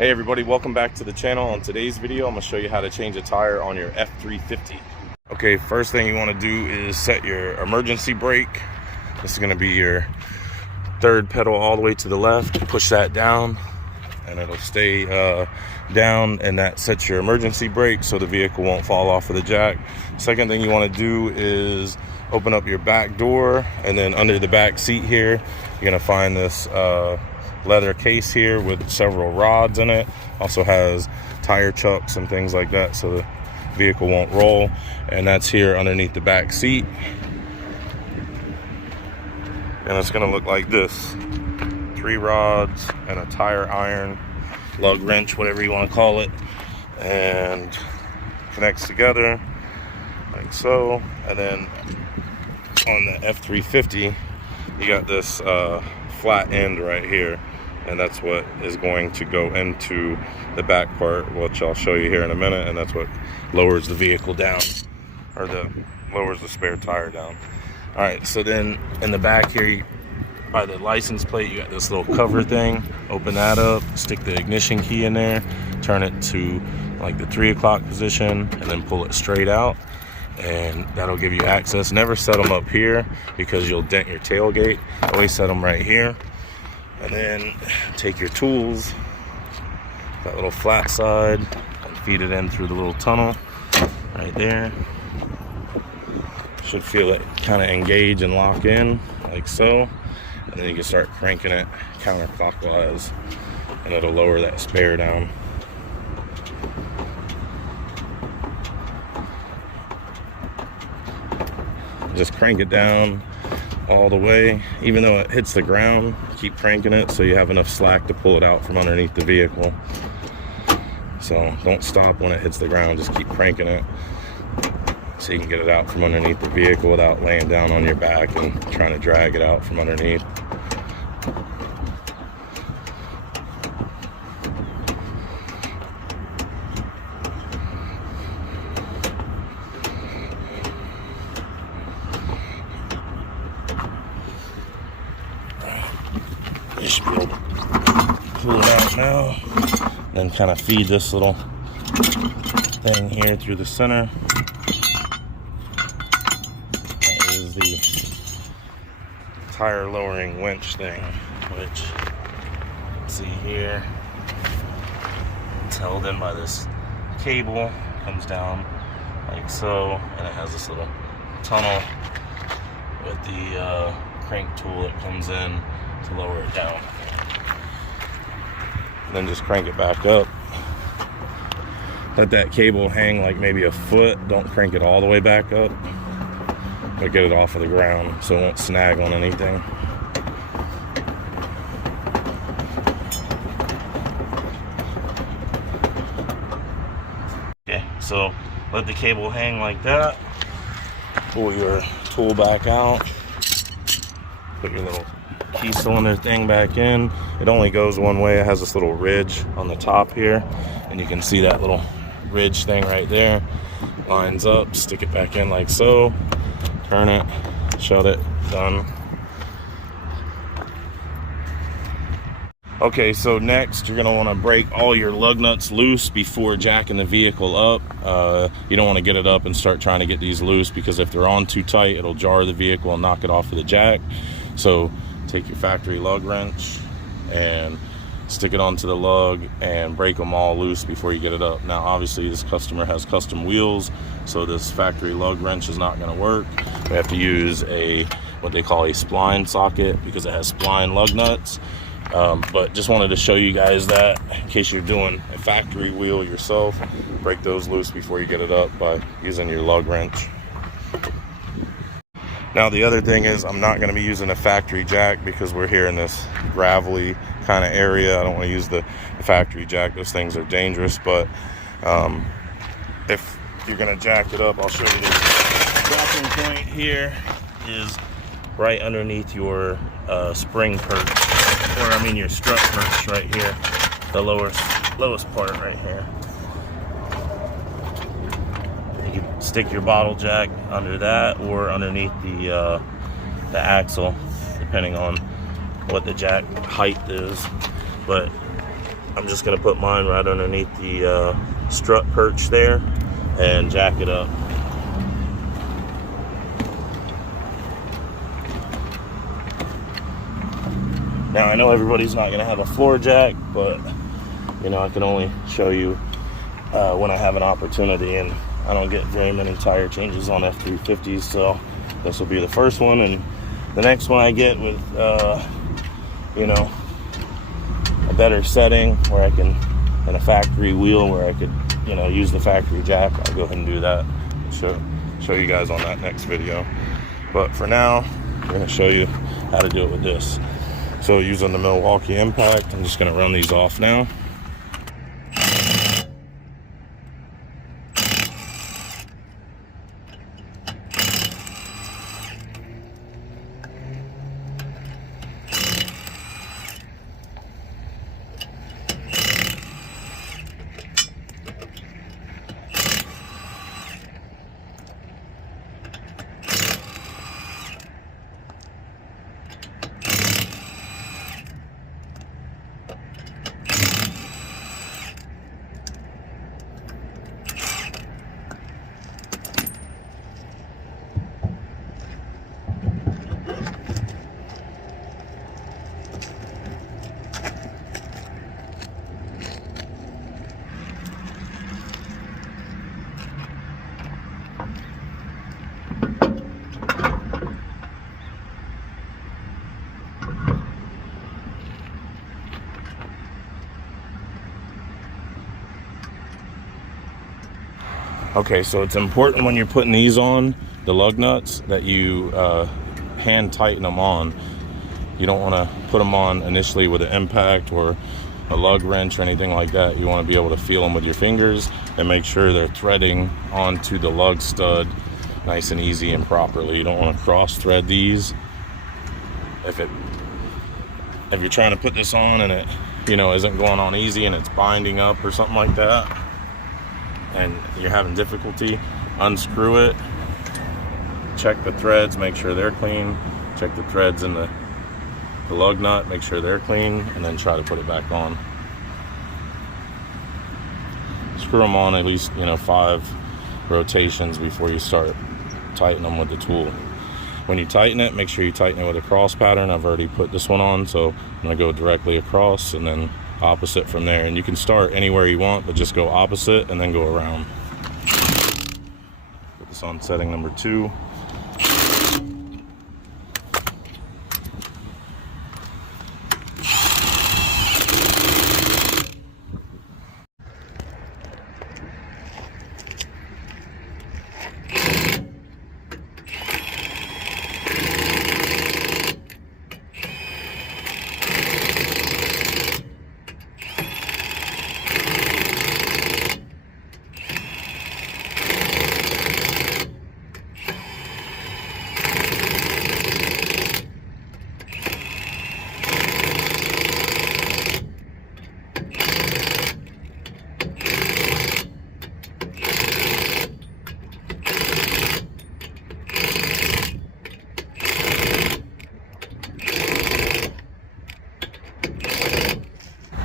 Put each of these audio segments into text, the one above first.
Hey everybody, welcome back to the channel. On today's video, I'm going to show you how to change a tire on your F350. Okay, first thing you want to do is set your emergency brake. This is going to be your third pedal all the way to the left. Push that down and it'll stay down, and that sets your emergency brake so the vehicle won't fall off of the jack. Second thing you want to do is open up your back door, and then under the back seat here, you're going to find this leather case here with several rods in it. Also has tire chucks and things like that so the vehicle won't roll, and that's here underneath the back seat. And it's going to look like this: 3 rods and a tire iron, lug wrench, whatever you want to call it, and connects together like so. And then on the F350 you got this flat end right here, and that's what is going to go into the back part, which I'll show you here in a minute, and that's what lowers the vehicle down, or lowers the spare tire down. All right, so then in the back here, by the license plate, you got this little cover thing. Open that up, stick the ignition key in there, turn it to like the 3 o'clock position, and then pull it straight out, and that'll give you access. Never set them up here because you'll dent your tailgate. Always set them right here. And then take your tools, that little flat side, and feed it in through the little tunnel right there. Should feel it kind of engage and lock in like so. And then you can start cranking it counterclockwise, and it'll lower that spare down. Just crank it down all the way. Even though it hits the ground, keep cranking it so you have enough slack to pull it out from underneath the vehicle. So don't stop when it hits the ground, just keep cranking it so you can get it out from underneath the vehicle without laying down on your back and trying to drag it out from underneath. You should be able to pull it out now, then kind of feed this little thing here through the center. That is the tire lowering winch thing, which you can see here. It's held in by this cable, comes down like so, and it has this little tunnel with the crank tool that comes in to lower it down. And then just crank it back up. Let that cable hang like maybe a foot. Don't crank it all the way back up, but get it off of the ground so it won't snag on anything. Okay, so let the cable hang like that. Pull your tool back out. Put your little key cylinder thing back in. It only goes one way. It has this little ridge on the top here, and you can see that little ridge thing right there. Lines up, stick it back in like so, turn it, shut it, done. Okay, so next you're gonna wanna break all your lug nuts loose before jacking the vehicle up. You don't wanna get it up and start trying to get these loose, because if they're on too tight, it'll jar the vehicle and knock it off of the jack. So take your factory lug wrench and stick it onto the lug and break them all loose before you get it up. Now obviously this customer has custom wheels, so this factory lug wrench is not going to work. We have to use what they call a spline socket, because it has spline lug nuts. But just wanted to show you guys that in case you're doing a factory wheel yourself, break those loose before you get it up by using your lug wrench. Now the other thing is, I'm not going to be using a factory jack because we're here in this gravelly kind of area. I don't want to use the factory jack. Those things are dangerous. But if you're going to jack it up, I'll show you this. Jacking point here is right underneath your spring perch, or I mean your strut perch right here, the lowest part right here. You can stick your bottle jack under that or underneath the axle, depending on what the jack height is. But I'm just going to put mine right underneath the strut perch there and jack it up. Now I know everybody's not going to have a floor jack, but you know, I can only show you when I have an opportunity, and I don't get very many tire changes on F350s, so this will be the first one, and the next one I get with you know, a better setting where I can, and a factory wheel where I could, you know, use the factory jack, I'll go ahead and do that. Show you guys on that next video. But for now, I'm going to show you how to do it with this. So using the Milwaukee Impact, I'm just going to run these off now. Okay, so it's important when you're putting these on, the lug nuts, that you hand tighten them on. You don't want to put them on initially with an impact or a lug wrench or anything like that. You want to be able to feel them with your fingers and make sure they're threading onto the lug stud nice and easy and properly. You don't want to cross thread these. If you're trying to put this on and it, you know, isn't going on easy and it's binding up or something like that, and you're having difficulty, unscrew it, check the threads, make sure they're clean, check the threads in the lug nut, make sure they're clean, and then try to put it back on. Screw them on at least, you know, 5 rotations before you start tightening them with the tool. When you tighten it, make sure you tighten it with a cross pattern. I've already put this one on, so I'm gonna go directly across and then opposite from there. And you can start anywhere you want, but just go opposite and then go around. Put this on setting number 2.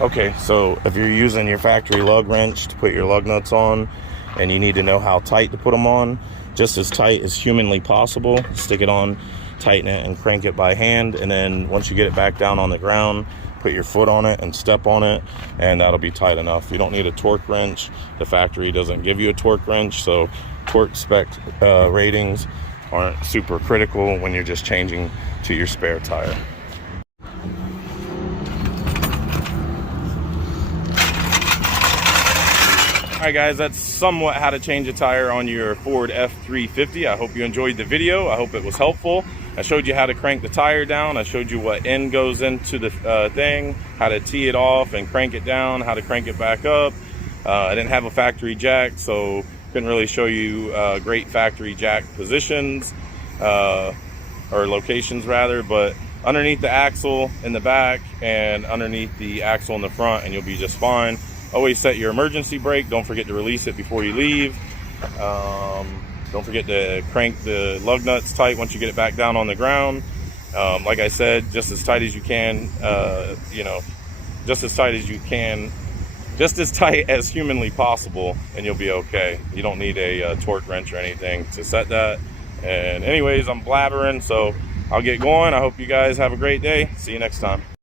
Okay, so if you're using your factory lug wrench to put your lug nuts on and you need to know how tight to put them on, just as tight as humanly possible, stick it on, tighten it, and crank it by hand. And then once you get it back down on the ground, put your foot on it and step on it, and that'll be tight enough. You don't need a torque wrench. The factory doesn't give you a torque wrench, so torque spec ratings aren't super critical when you're just changing to your spare tire. All right, guys, that's somewhat how to change a tire on your Ford F350. I hope you enjoyed the video. I hope it was helpful. I showed you how to crank the tire down. I showed you what end goes into the thing, how to tee it off and crank it down, how to crank it back up. I didn't have a factory jack, so couldn't really show you great factory jack positions or locations rather, but underneath the axle in the back and underneath the axle in the front, and you'll be just fine. Always set your emergency brake. Don't forget to release it before you leave. Don't forget to crank the lug nuts tight once you get it back down on the ground. Like I said, just as tight as you can, you know, just as tight as you can, just as tight as humanly possible, and you'll be okay. You don't need a torque wrench or anything to set that. And anyways, I'm blabbering, so I'll get going. I hope you guys have a great day. See you next time.